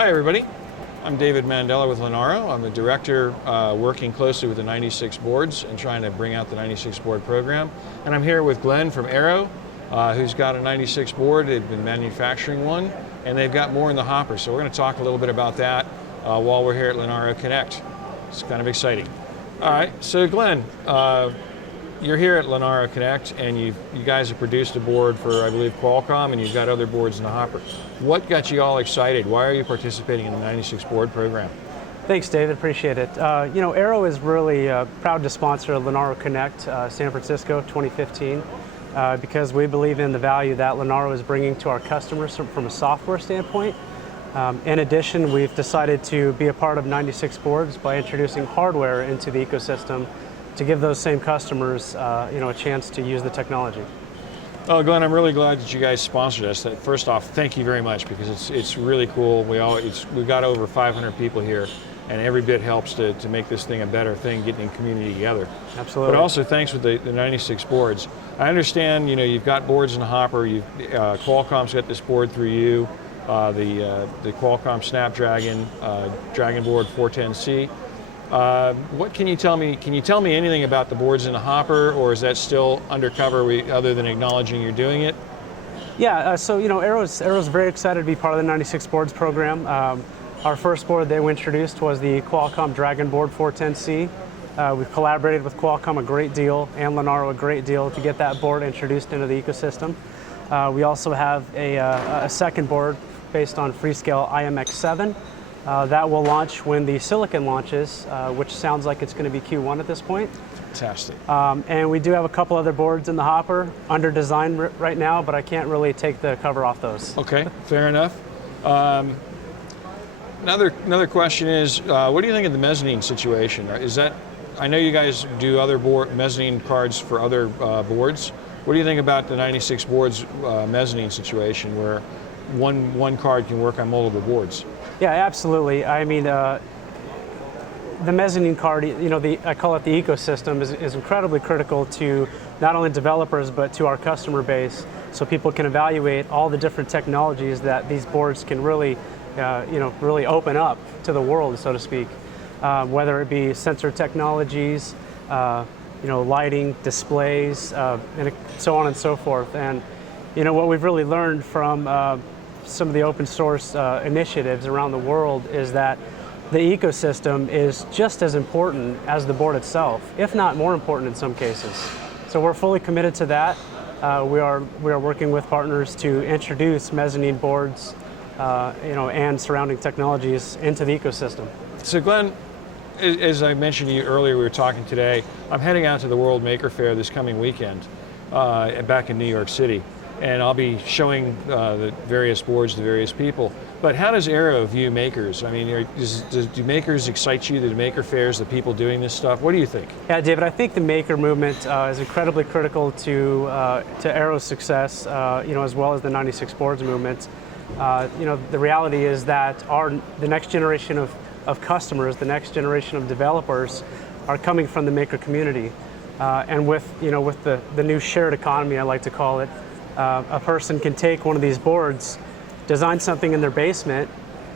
Hi everybody, I'm David Mandela with Lenaro. I'm a director working closely with the 96 boards and trying to bring out the 96 board program. And I'm here with Glenn from Aero, who's got a 96 board. They've been manufacturing one and they've got more in the hopper. So we're going to talk a little bit about that while we're here at Lenaro Connect. It's kind of exciting. All right, so Glenn, you're here at Lenaro Connect and you guys have produced a board for, I believe, Qualcomm, and you've got other boards in the hopper. What got you all excited? Why are you participating in the 96 board program? Thanks, David. Appreciate it. Aero is really proud to sponsor Lenaro Connect San Francisco 2015 because we believe in the value that Lenaro is bringing to our customers from a software standpoint. In addition, we've decided to be a part of 96 boards by introducing hardware into the ecosystem to give those same customers a chance to use the technology. Oh, Glenn, I'm really glad that you guys sponsored us. First off, thank you very much, because it's really cool. We've got over 500 people here, and every bit helps to make this thing a better thing, getting the community together. Absolutely. But also thanks with the 96 boards. I understand you've got boards in the hopper. Qualcomm's got this board through you, the Qualcomm Snapdragon Dragon Board 410C. What can you tell me? Can you tell me anything about the boards in the hopper, or is that still undercover other than acknowledging you're doing it? Yeah, Aero's very excited to be part of the 96 boards program. Our first board that we introduced was the Qualcomm Dragon Board 410C. We've collaborated with Qualcomm a great deal and Lenaro a great deal to get that board introduced into the ecosystem. We also have a second board based on Freescale IMX7. That will launch when the silicon launches, which sounds like it's going to be Q1 at this point. Fantastic. And we do have a couple other boards in the hopper under design right now, but I can't really take the cover off those. Okay, fair enough. Another question is, what do you think of the mezzanine situation? I know you guys do other mezzanine cards for other boards. What do you think about the 96 boards mezzanine situation, where one card can work on multiple boards? Yeah, absolutely. I mean, the mezzanine card, I call it the ecosystem, is incredibly critical to not only developers but to our customer base, so people can evaluate all the different technologies that these boards can really, really open up to the world, so to speak. Whether it be sensor technologies, lighting, displays, and so on and so forth. And what we've really learned from some of the open source initiatives around the world is that the ecosystem is just as important as the board itself, if not more important in some cases. So we're fully committed to that. We are working with partners to introduce mezzanine boards, and surrounding technologies into the ecosystem. So Glenn, as I mentioned to you earlier, we were talking today, I'm heading out to the World Maker Faire this coming weekend back in New York City. And I'll be showing the various boards to various people. But how does Aero view makers? I mean, do makers excite you, the maker fairs, the people doing this stuff? What do you think? Yeah, David, I think the maker movement is incredibly critical to Aero's success, as well as the 96 boards movement. The reality is that the next generation of customers, the next generation of developers are coming from the maker community. And with the new shared economy, I like to call it, a person can take one of these boards, design something in their basement,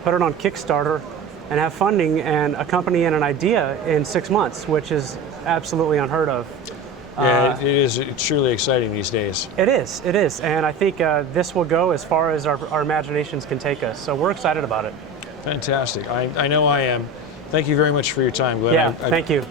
put it on Kickstarter, and have funding and a company and an idea in 6 months, which is absolutely unheard of. Yeah, it's truly exciting these days. It is, and I think this will go as far as our imaginations can take us, so we're excited about it. Fantastic. I know I am. Thank you very much for your time, Glenn. Yeah, thank you.